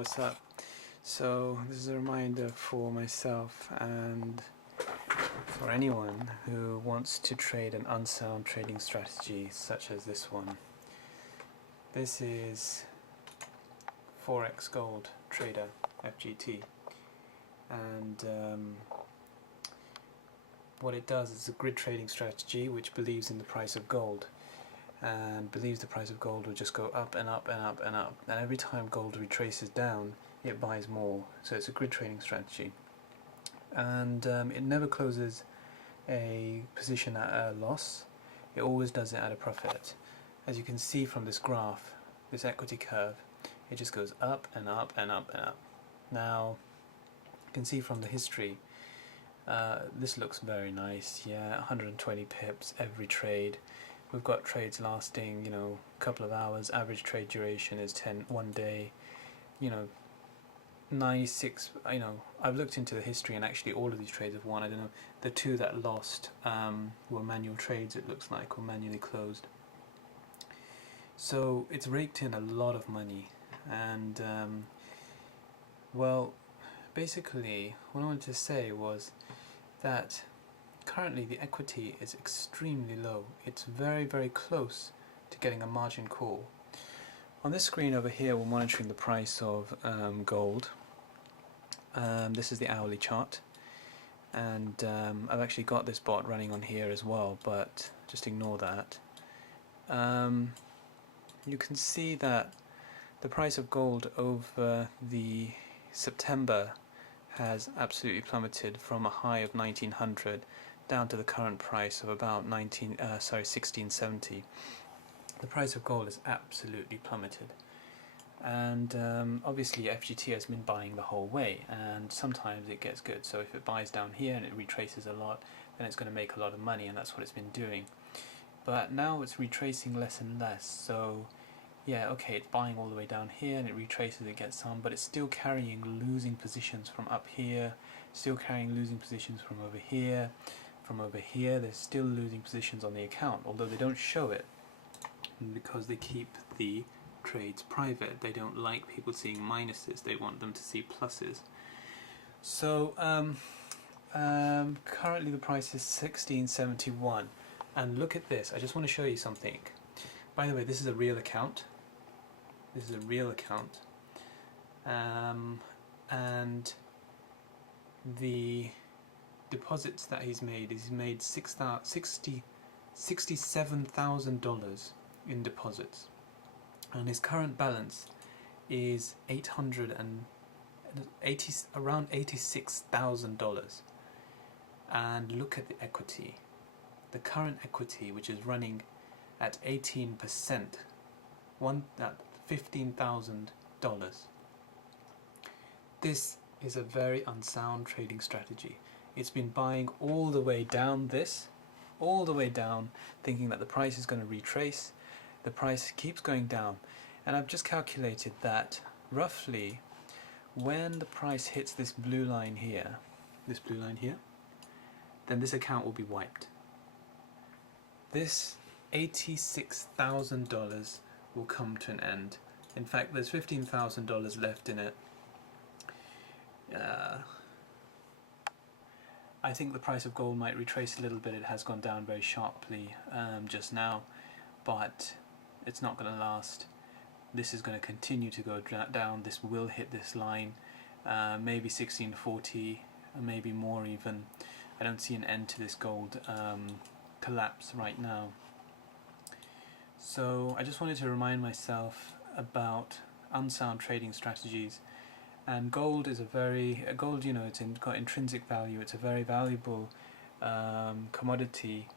what's up? So this is a reminder for myself and for anyone who wants to trade an unsound trading strategy such as this one. This is Forex Gold Trader FGT, and what it does is a grid trading strategy which believes in the price of gold and believes the price of gold will just go up and up and up and up, and every time gold retraces down it buys more. So it's a grid trading strategy, and it never closes a position at a loss. It always does it at a profit. As you can see from this graph, this equity curve, it just goes up and up and up and up. Now you can see from the history, this looks very nice. Yeah, 120 pips every trade. We've got trades lasting, a couple of hours. Average trade duration is 1 day. 96. I've looked into the history, and actually all of these trades have won. I don't know. The two that lost were manual trades. It looks like, or manually closed. So it's raked in a lot of money, and well, basically what I wanted to say was that currently the equity is extremely low. It's very, very close to getting a margin call. On this screen over here we're monitoring the price of gold. This is the hourly chart, and I've actually got this bot running on here as well, but just ignore that. You can see that the price of gold over the September has absolutely plummeted from a high of 1900 down to the current price of about 1670. The price of gold has absolutely plummeted, and obviously FGT has been buying the whole way, and sometimes it gets good. So if it buys down here and it retraces a lot, then it's going to make a lot of money, and that's what it's been doing. But now it's retracing less and less, so yeah, okay, it's buying all the way down here and it retraces, it gets some, but it's still carrying losing positions from up here, still carrying losing positions from over here. From over here, there's still losing positions on the account, although they don't show it because they keep the trades private. They don't like people seeing minuses, they want them to see pluses. So currently the price is 1671, and look at this. I just want to show you something. By the way, this is a real account. This is a real account, and the deposits that he's made $67,000 in deposits, and his current balance is around $86,000. And look at the equity, the current equity, which is running at 18%, at $15,000. This is a very unsound trading strategy. It's been buying all the way down all the way down, thinking that the price is going to retrace. The price keeps going down, and I've just calculated that roughly when the price hits this blue line here, then this account will be wiped. This $86,000 will come to an end. In fact, there's $15,000 left in it. I think the price of gold might retrace a little bit. It has gone down very sharply just now, but it's not going to last. This is going to continue to go down. This will hit this line, maybe 1640, maybe more even. I don't see an end to this gold collapse right now. So I just wanted to remind myself about unsound trading strategies. And gold is it's got intrinsic value. It's a very valuable commodity,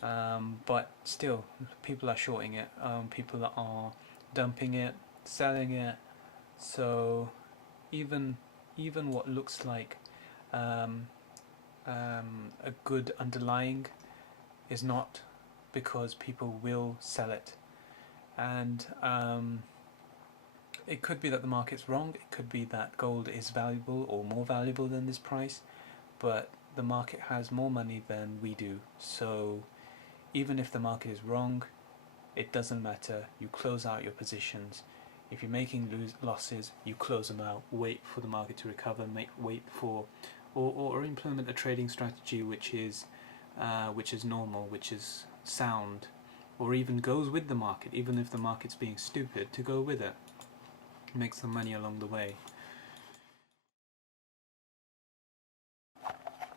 but still people are shorting it. People are dumping it, selling it. So even what looks like a good underlying is not, because people will sell it. And it could be that the market's wrong. It could be that gold is valuable or more valuable than this price, but the market has more money than we do. So even if the market is wrong, it doesn't matter. You close out your positions. If you're making losses, you close them out, wait for the market to recover, wait for, or implement a trading strategy which is normal, which is sound, or even goes with the market, even if the market's being stupid, to go with it. Make some money along the way.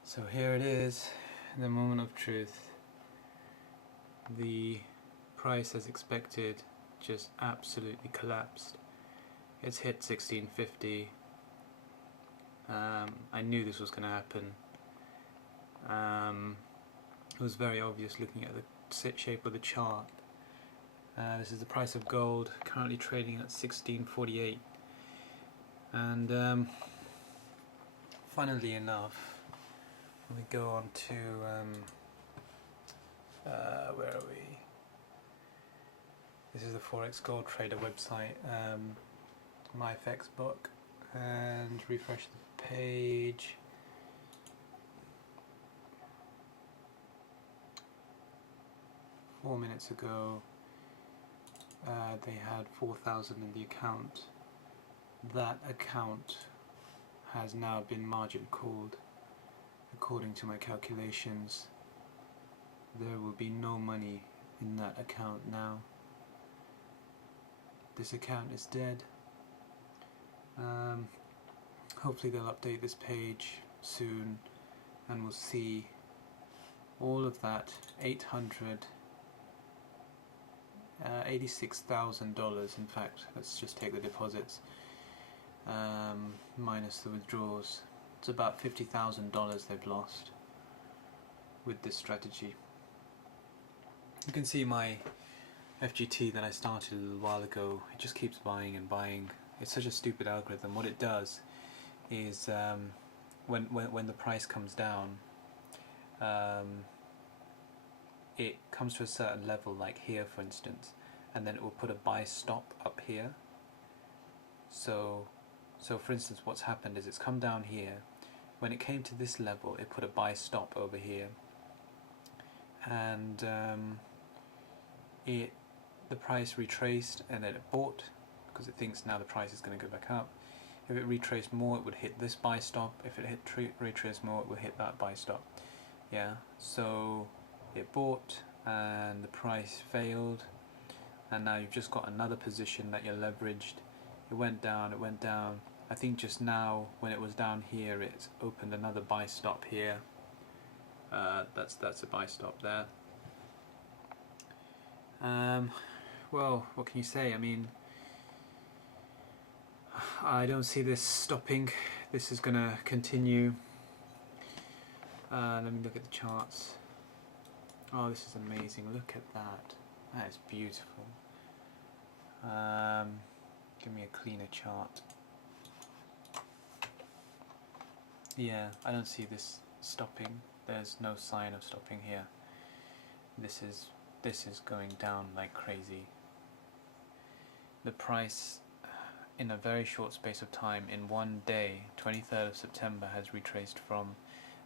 So here it is, the moment of truth. The price, as expected, just absolutely collapsed. It's hit 1650. I knew this was going to happen. It was very obvious looking at the shape of the chart. This is the price of gold, currently trading at 1648. And funnily enough, we go on to where are we? This is the Forex Gold Trader website, my FX book, and refresh the page. Four minutes ago, they had 4,000 in the account. That account has now been margin called. According to my calculations, there will be no money in that account now. This account is dead. Hopefully they'll update this page soon and we'll see all of that $86,000. In fact, let's just take the deposits minus the withdrawals. It's about $50,000 they've lost with this strategy. You can see my FGT that I started a little while ago. It just keeps buying and buying. It's such a stupid algorithm. What it does is when the price comes down, it comes to a certain level, like here for instance, and then it will put a buy stop up here. So for instance, what's happened is it's come down here. When it came to this level, it put a buy stop over here, and the price retraced, and then it bought because it thinks now the price is going to go back up. If it retraced more, it would hit this buy stop. If it retraced more, it would hit that buy stop. Yeah, so it bought and the price failed, and now you've just got another position that you're leveraged. It went down, it went down. I think just now when it was down here, it's opened another buy stop here. That's a buy stop there. Well, what can you say? I mean, I don't see this stopping. This is going to continue. Let me look at the charts. Oh, this is amazing. Look at that. That is beautiful. Give me a cleaner chart. Yeah, I don't see this stopping. There's no sign of stopping here. This is going down like crazy. The price in a very short space of time, in one day, 23rd of September, has retraced from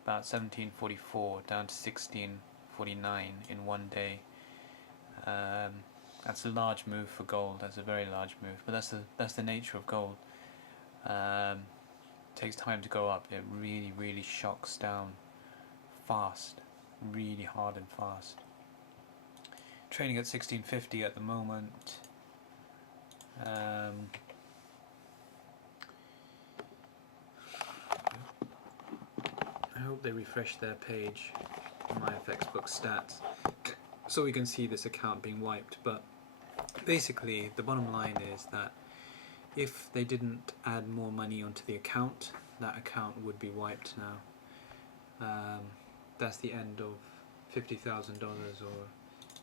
about 1744 down to 1649 in one day. That's a large move for gold. That's a very large move, but that's the nature of gold. It takes time to go up. It really shocks down fast, really hard and fast. Trading at 1650 at the moment. I hope they refresh their page, my FX book stats, so we can see this account being wiped. But basically the bottom line is that if they didn't add more money onto the account, that account would be wiped now. That's the end of $50,000, or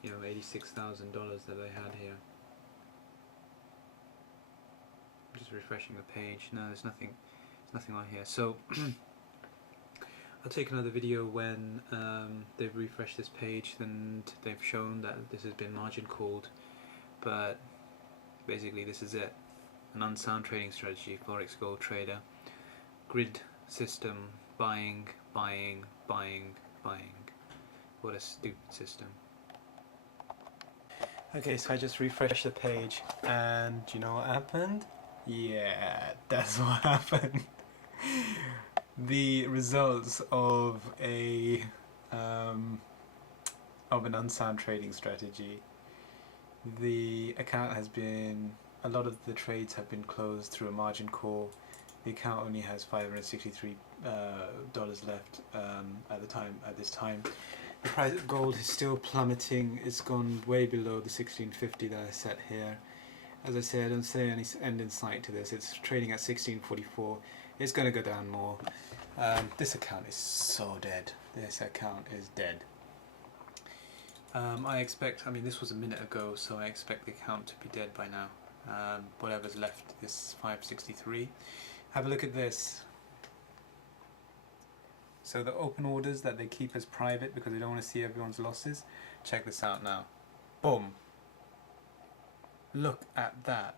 $86,000 that they had here. I'm just refreshing the page. No, there's nothing on here. So I'll take another video when they've refreshed this page and they've shown that this has been margin called. But basically this is it. An unsound trading strategy, Forex Gold Trader. Grid system, buying. What a stupid system. Okay, so I just refreshed the page, and you know what happened? Yeah, that's what happened. The results of an unsound trading strategy. The account has been, a lot of the trades have been closed through a margin call. The account only has $563 left at this time. The price of gold is still plummeting. It's gone way below the 1650 that I set here. As I said, I don't see any end in sight to this. It's trading at 1644. It's going to go down more. This account is so dead. This account is dead. I expect, I mean, this was a minute ago, so I expect the account to be dead by now. Whatever's left is 563. Have a look at this. So the open orders that they keep as private because they don't want to see everyone's losses. Check this out now. Boom. Look at that.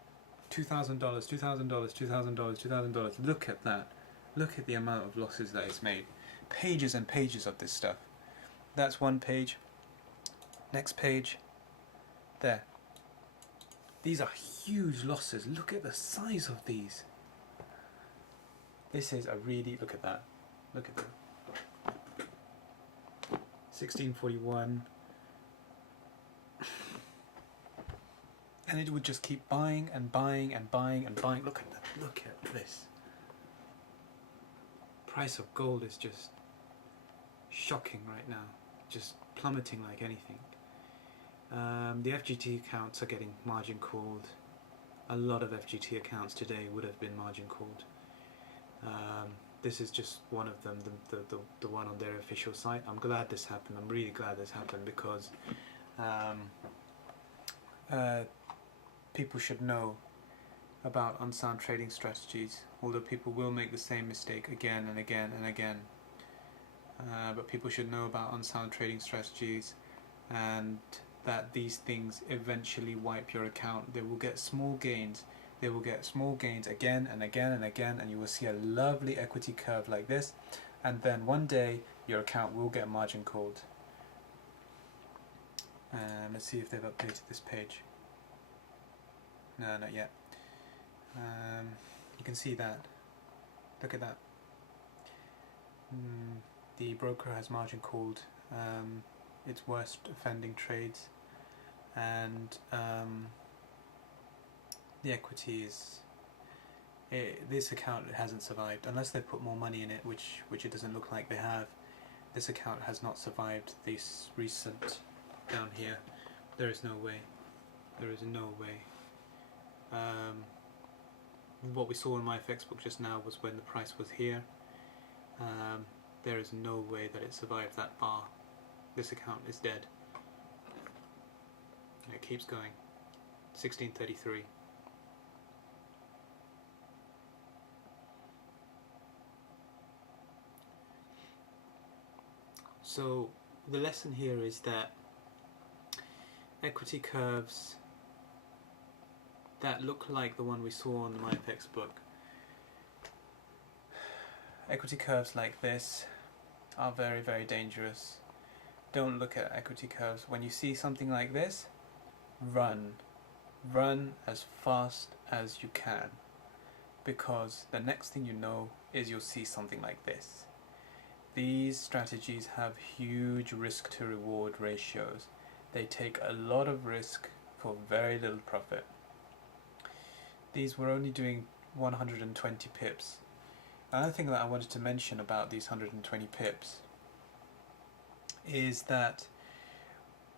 $2,000, $2,000, $2,000, $2,000. Look at that. Look at the amount of losses that it's made. Pages and pages of this stuff. That's one page. Next page. There. These are huge losses. Look at the size of these. This is a really, look at that. Look at that. 1641. And it would just keep buying and buying and buying and buying. Look at that. Look at this. Price of gold is just shocking right now. Just plummeting like anything. The FGT accounts are getting margin called. A lot of FGT accounts today would have been margin called. This is just one of them, the one on their official site. I'm glad this happened. I'm really glad this happened because people should know about unsound trading strategies, although people will make the same mistake again and again and again. But people should know about unsound trading strategies, and that these things eventually wipe your account. They will get small gains. They will get small gains again and again and again, and you will see a lovely equity curve like this, and then one day your account will get margin called. And let's see if they've updated this page. No, not yet. You can see that. Look at that. The broker has margin called its worst offending trades, and the equity is, this account hasn't survived unless they put more money in it, which it doesn't look like they have. This account has not survived this recent down here. There is no way. There is no way. What we saw in my FX book just now was when the price was here. There is no way that it survived that bar. This account is dead. And it keeps going. 1633. So the lesson here is that equity curves that look like the one we saw on the MyFX book, equity curves like this are very, very dangerous. Don't look at equity curves. When you see something like this, run. Run as fast as you can, because the next thing you know is you'll see something like this. These strategies have huge risk to reward ratios. They take a lot of risk for very little profit. These were only doing 120 pips. Another thing that I wanted to mention about these 120 pips is that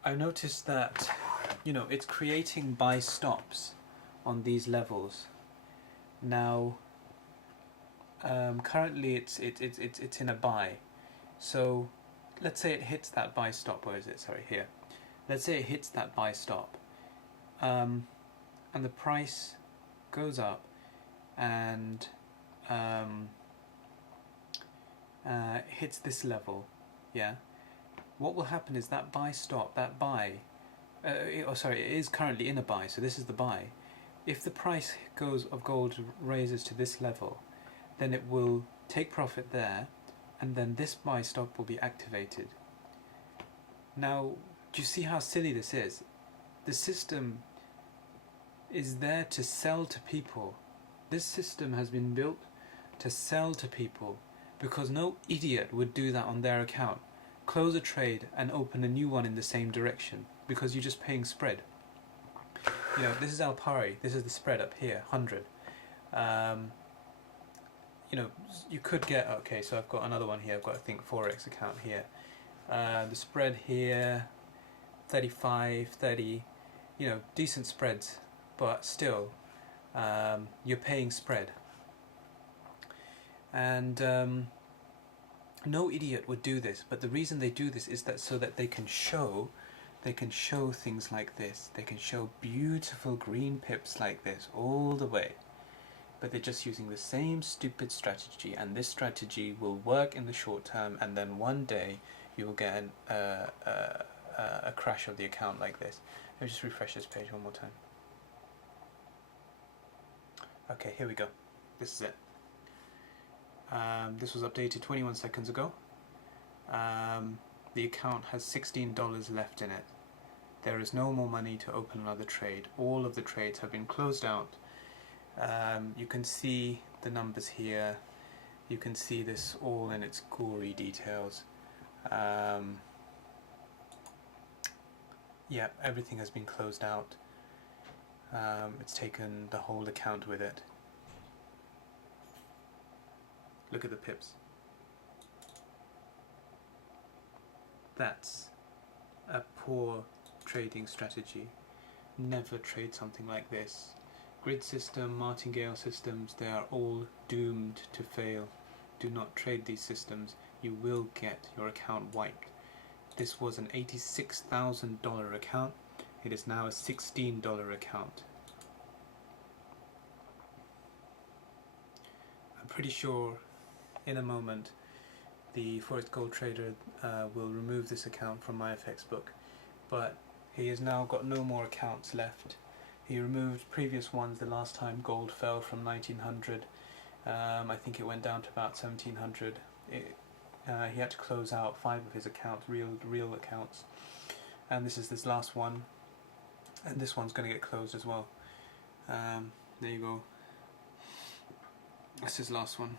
I noticed that, you know, it's creating buy stops on these levels. Now, currently it's in a buy. So let's say it hits that buy stop. Where is it? Sorry, here. Let's say it hits that buy stop, and the price goes up and hits this level. Yeah. What will happen is that buy stop, that buy, it is currently in a buy, so this is the buy. If the price of gold raises to this level, then it will take profit there, and then this buy stop will be activated. Now, do you see how silly this is? The system is there to sell to people. This system has been built to sell to people because no idiot would do that on their account. Close a trade and open a new one in the same direction because you're just paying spread. You know, this is Al Pari, this is the spread up here, 100. You know, you could get, okay, so I've got another one here, I've got, I think, Forex account here. The spread here, 35, 30, you know, decent spreads, but still, you're paying spread. And no idiot would do this, but the reason they do this is that so that they can show things like this. They can show beautiful green pips like this all the way. But they're just using the same stupid strategy, and this strategy will work in the short term, and then one day you will get a crash of the account like this. Let me just refresh this page one more time. Okay, here we go. This is it. This was updated 21 seconds ago. The account has $16 left in it. There is no more money to open another trade. All of the trades have been closed out. You can see the numbers here. You can see this all in its gory details. Yeah, everything has been closed out. It's taken the whole account with it. Look at the pips. That's a poor trading strategy. Never trade something like this. Grid system, martingale systems, they are all doomed to fail. Do not trade these systems. You will get your account wiped. This was an $86,000 account. It is now a $16 account. I'm pretty sure in a moment the Forex Gold Trader will remove this account from my FX book, but he has now got no more accounts left. He removed previous ones the last time gold fell from 1900. I think it went down to about 1700. He had to close out 5 of his accounts, real accounts, and this is this last one, and this one's going to get closed as well. There you go. That's his last one.